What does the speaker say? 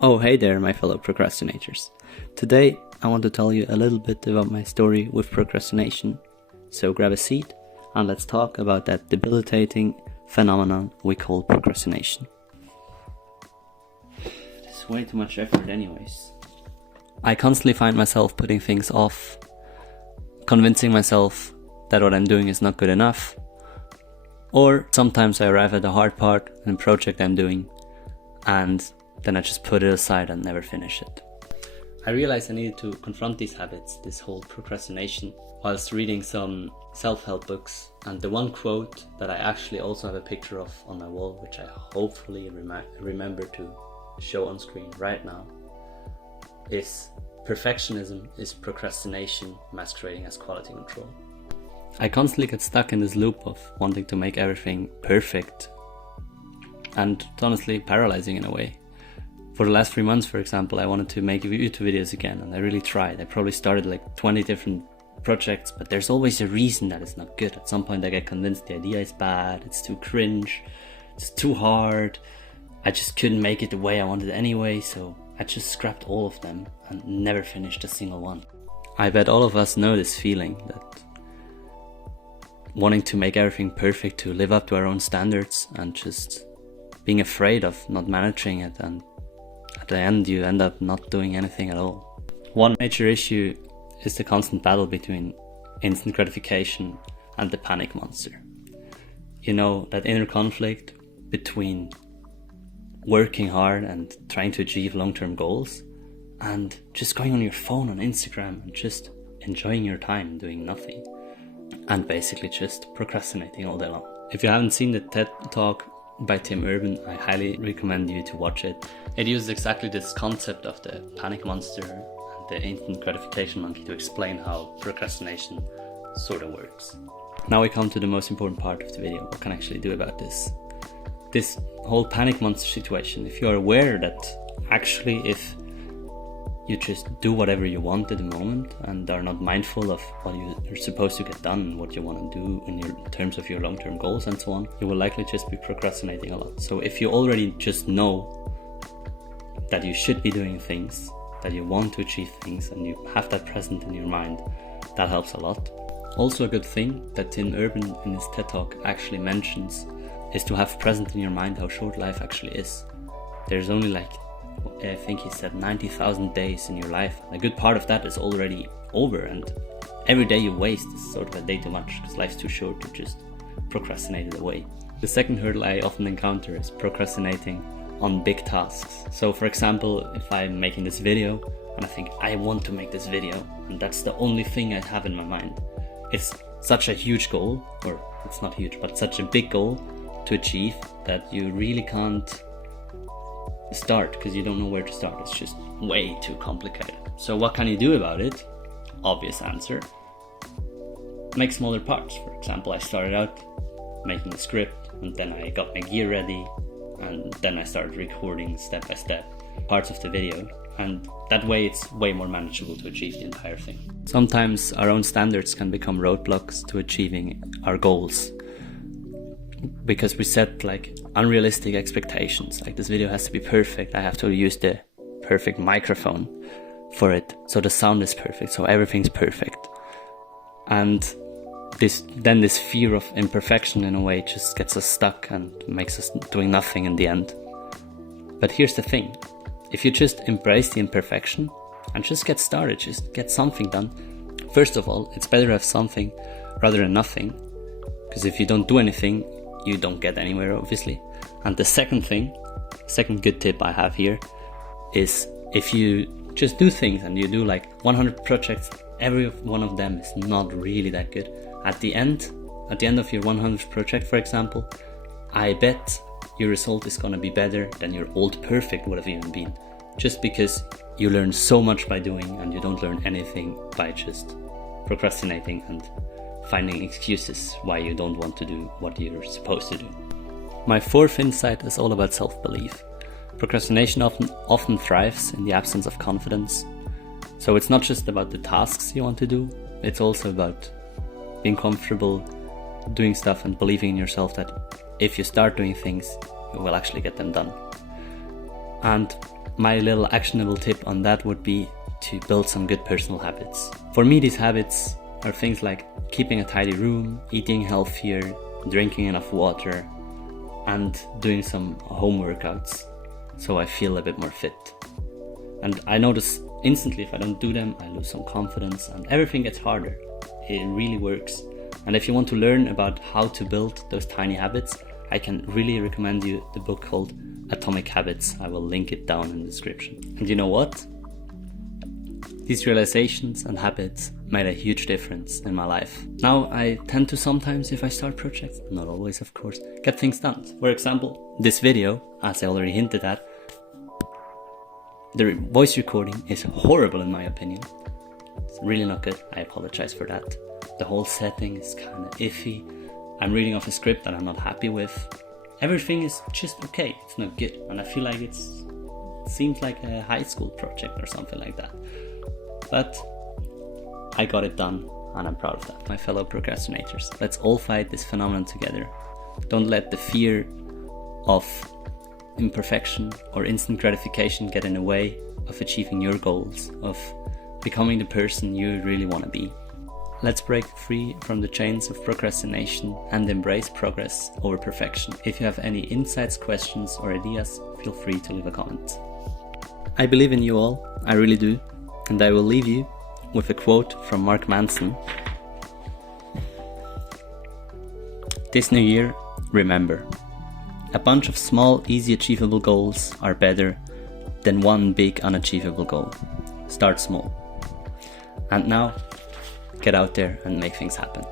Oh, hey there, my fellow procrastinators. Today, I want to tell you a little bit about my story with procrastination. So grab a seat and let's talk about that debilitating phenomenon we call procrastination. It's way too much effort anyways. I constantly find myself putting things off, convincing myself that what I'm doing is not good enough, or sometimes I arrive at the hard part in a project I'm doing and then I just put it aside and never finish it. I realized I needed to confront these habits, this whole procrastination, whilst reading some self-help books. And the one quote that I actually also have a picture of on my wall, which I hopefully remember to show on screen right now, is perfectionism is procrastination masquerading as quality control. I constantly get stuck in this loop of wanting to make everything perfect, and it's honestly paralyzing in a way. For the last 3 months, for example, I wanted to make YouTube videos again, and I really tried. I probably started like 20 different projects, but there's always a reason that it's not good. At some point I get convinced the idea is bad, it's too cringe, it's too hard, I just couldn't make it the way I wanted anyway, so I just scrapped all of them and never finished a single one. I bet all of us know this feeling, that wanting to make everything perfect, to live up to our own standards, and just being afraid of not managing it, and at the end you end up not doing anything at all. One major issue is the constant battle between instant gratification and the panic monster. You know, that inner conflict between working hard and trying to achieve long-term goals and just going on your phone on Instagram and just enjoying your time doing nothing, and basically just procrastinating all day long. If you haven't seen the TED Talk by Tim Urban, I highly recommend you to watch it. It uses exactly this concept of the panic monster and the instant gratification monkey to explain how procrastination sort of works. Now we come to the most important part of the video: what can I actually do about this? This whole panic monster situation. If you are aware that actually if you just do whatever you want at the moment and are not mindful of what you're supposed to get done and what you want to do in terms of your long-term goals and so on, you will likely just be procrastinating a lot. So if you already just know that you should be doing things, that you want to achieve things, and you have that present in your mind, that helps a lot. Also, a good thing that Tim Urban in his TED Talk actually mentions is to have present in your mind how short life actually is. There's only I think he said 90,000 days in your life. A good part of that is already over, and every day you waste is sort of a day too much, because life's too short to just procrastinate it away. The second hurdle I often encounter is procrastinating on big tasks. So for example, if I'm making this video and I think I want to make this video, and that's the only thing I have in my mind. It's such a huge goal, or it's not huge, but such a big goal to achieve that you really can't start because you don't know where to start. It's just way too complicated. So what can you do about it? Obvious answer: make smaller parts. For example, I started out making a script, and then I got my gear ready, and then I started recording step by step parts of the video, and that way it's way more manageable to achieve the entire thing. Sometimes our own standards can become roadblocks to achieving our goals, because we set unrealistic expectations. Like, this video has to be perfect, I have to use the perfect microphone for it, so the sound is perfect, so everything's perfect. And this fear of imperfection in a way just gets us stuck and makes us doing nothing in the end. But here's the thing: if you just embrace the imperfection and just get started, just get something done. First of all, it's better to have something rather than nothing, because if you don't do anything, you don't get anywhere, obviously. And the second good tip I have here is, if you just do things and you do 100 projects, every one of them is not really that good. At the end of your 100th project, for example, I bet your result is gonna be better than your old perfect would have even been, just because you learn so much by doing, and you don't learn anything by just procrastinating and finding excuses why you don't want to do what you're supposed to do. My fourth insight is all about self-belief. Procrastination often thrives in the absence of confidence. So it's not just about the tasks you want to do, it's also about being comfortable doing stuff and believing in yourself that if you start doing things, you will actually get them done. And my little actionable tip on that would be to build some good personal habits. For me, these habits are things like keeping a tidy room, eating healthier, drinking enough water, and doing some home workouts so I feel a bit more fit. And I notice instantly if I don't do them, I lose some confidence and everything gets harder. It really works. And if you want to learn about how to build those tiny habits, I can really recommend you the book called Atomic Habits. I will link it down in the description. And you know what? These realizations and habits made a huge difference in my life. Now I tend to sometimes, if I start projects, not always of course, get things done. For example, this video, as I already hinted at, the voice recording is horrible in my opinion. It's really not good. I apologize for that. The whole setting is kind of iffy. I'm reading off a script that I'm not happy with. Everything is just okay. It's not good. And I feel like it seems like a high school project or something like that. But I got it done and I'm proud of that. My fellow procrastinators, let's all fight this phenomenon together. Don't let the fear of imperfection or instant gratification get in the way of achieving your goals, of becoming the person you really want to be. Let's break free from the chains of procrastination and embrace progress over perfection. If you have any insights, questions or ideas, feel free to leave a comment. I believe in you all, I really do, and I will leave you with a quote from Manson. This new year, remember, a bunch of small, easy, achievable goals are better than one big, unachievable goal. Start small. And now, get out there and make things happen.